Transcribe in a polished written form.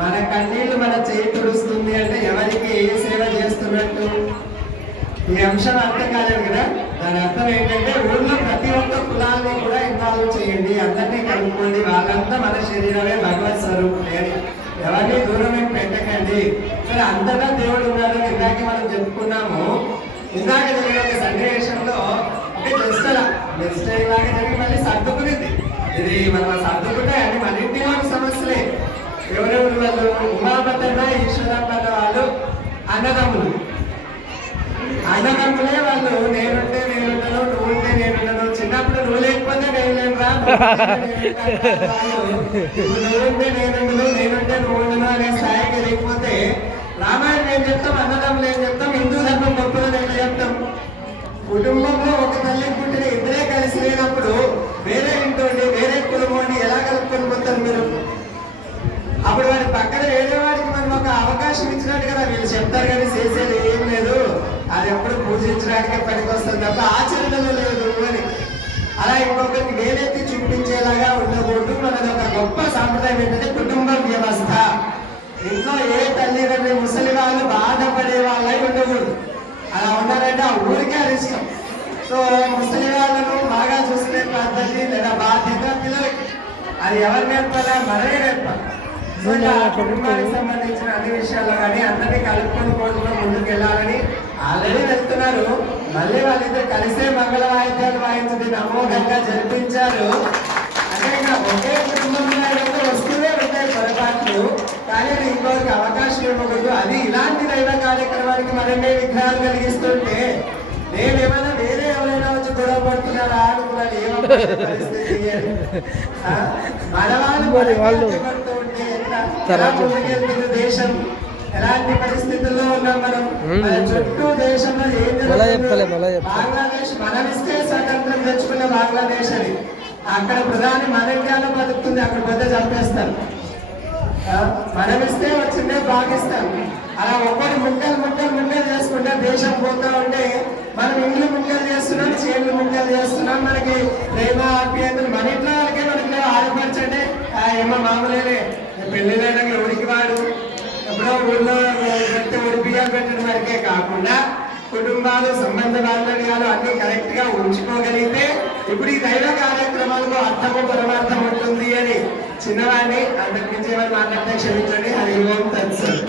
మన కన్నీళ్లు మన చేయి తుడుస్తుంది అంటే ఎవరికి ఏ సేవ చేస్తున్నట్టు ఈ అంశం అర్థం కాలేదు కదా. దాని అర్థం ఏంటంటే ఊళ్ళో ప్రతి ఒక్క కులాన్ని కూడా ఇన్వాల్వ్ చేయండి, అందరినీ కలుపుకోండి, వాళ్ళంతా మన శరీరమే భగవత్ స్వరూపులే అని ఎవరిని దూరం పెట్టకండి. సరే అంతటా దేవుడు ఉన్నాడు ఇందాక మనం చెప్పుకున్నాము. ఇందాక జరిగిన ఒక సన్నివేశంలో అంటే జస్ట్ అలా మిస్టేక్ లాగా జరిగి మళ్ళీ సర్దుకునేది. ఇది మనం సర్దుకుంటే అని మన ఇంటిలోని సమస్యలే. ఎవరెవరు వాళ్ళు ఉమాపతన్న ఈశ్వరమ్మ వాళ్ళు అన్నదమ్ములే వాళ్ళు. నేనుంటే నేనుండను, నువ్వుంటే నేనుండను. చిన్నప్పుడు నువ్వు లేకపోతే నేను లేనురా, నువ్వుంటే నేనుండను, నేనుంటే నువ్వుండను అనే స్థాయికి లేకపోతే రామాయణం ఏం చెప్తాం, అన్నదమ్ములు ఏం చెప్తాం, హిందూ ధర్మం గొప్పదని ఎట్లా చెప్తాం? కుటుంబంలో ఒక తల్లి పుట్టిన ఇద్దరే కలిసి లేనప్పుడు వేరే ఇంటోండి వేరే కుటుంబండి ఎలా కలుపుకొని పోతారు మీరు? అప్పుడు వాడి పక్కన వేరే వాడికి మనం ఒక అవకాశం ఇచ్చినట్టు కదా వీళ్ళు చెప్తారు, కానీ చేసేది ఏం లేదు, అది ఎప్పుడు పూజించడానికే పనికి వస్తుంది తప్ప ఆచరణలో లేదు అని. అలా ఇంకొకరికి వేలెత్తి చూపించేలాగా ఉండకూడదు. మనది ఒక గొప్ప సాంప్రదాయం ఏంటంటే కుటుంబ వ్యవస్థ. ఇంట్లో ఏ తల్లిదండ్రులు ముసలి వాళ్ళు బాధపడే వాళ్ళై ఉండకూడదు. అలా ఉండాలంటే ఆ ఊరికే అరిష్టం. సో ముసలి వాళ్ళను బాగా చూసుకునే పద్ధతి లేదా బాధ్యత పిల్లలకి అది ఎవరు నేర్పాలా? మనమే నేర్పాలి. కుటుంబానికి సంబంధించిన అన్ని విషయాల్లో కానీ అందరినీ కలుపుకొని పోతున్నా ముందుకు వెళ్ళాలని ఆల్రెడీ వెళ్తున్నారు. మళ్ళీ వాళ్ళిద్దరు కలిసే మంగళ వాయిద్యాలు వాయించి అమోఘంగా జరిపించారు. అంటే ఇంకా ఒకే కుటుంబంలో వస్తూనే ఉంటాయి పొరపాట్లు, కానీ అది ఇంకొకరికి అవకాశం ఇవ్వకూడదు. అది ఇలాంటి దైవ కార్యక్రమానికి మనమే విఘ్నాలు కలిగిస్తుంటే నేనేమైనా వేరే ఎవరైనా వచ్చి గొడవ పడుతున్నారా అనుకున్నాను. ఏమన్నా మనవాళ్ళు దేశం ఎలాంటి పరిస్థితుల్లో ఉన్నాం మనం, మన చుట్టూ దేశంలో ఏం జరుగుతుంది? బంగ్లాదేశ్ మనమిస్తే స్వతంత్రం తెచ్చుకున్న బంగ్లాదేశ్ అని అక్కడ ప్రధాని మన ఇండియాలో బతుకుతుంది, అక్కడ పెద్ద చంపేస్తారు. మనమిస్తే వచ్చిందే పాకిస్తాన్. అలా ఒక్కటి ముక్కలు చేసుకుంటే దేశం పోతా ఉంటే మనం ఇండ్లు ముక్కలు చేస్తున్నాం, చేతులు ముక్కలు చేస్తున్నాం. మనకి ప్రేమ ఆప్యాయతలు మన ఇంట్లో వాళ్ళకే మనకి ఆడపరచండి ఏమో మామూలే. పెళ్లిళ్ళకి ఉడికి వాడు ఎప్పుడో ఊళ్ళో పెట్టి ఉడిపియాలు పెట్టడం వరకే కాకుండా కుటుంబాలు సంబంధ బాంధవ్యాలు అన్ని కరెక్ట్ గా ఉంచుకోగలిగితే ఇప్పుడు ఈ దైవ కార్యక్రమాలకు అర్థము పరమార్థం ఉంటుంది అని చిన్నవాడిని అంతకు మించి ఏమైనా మాట్లాడితే క్షమించండి. హరి ఓం తత్సత్.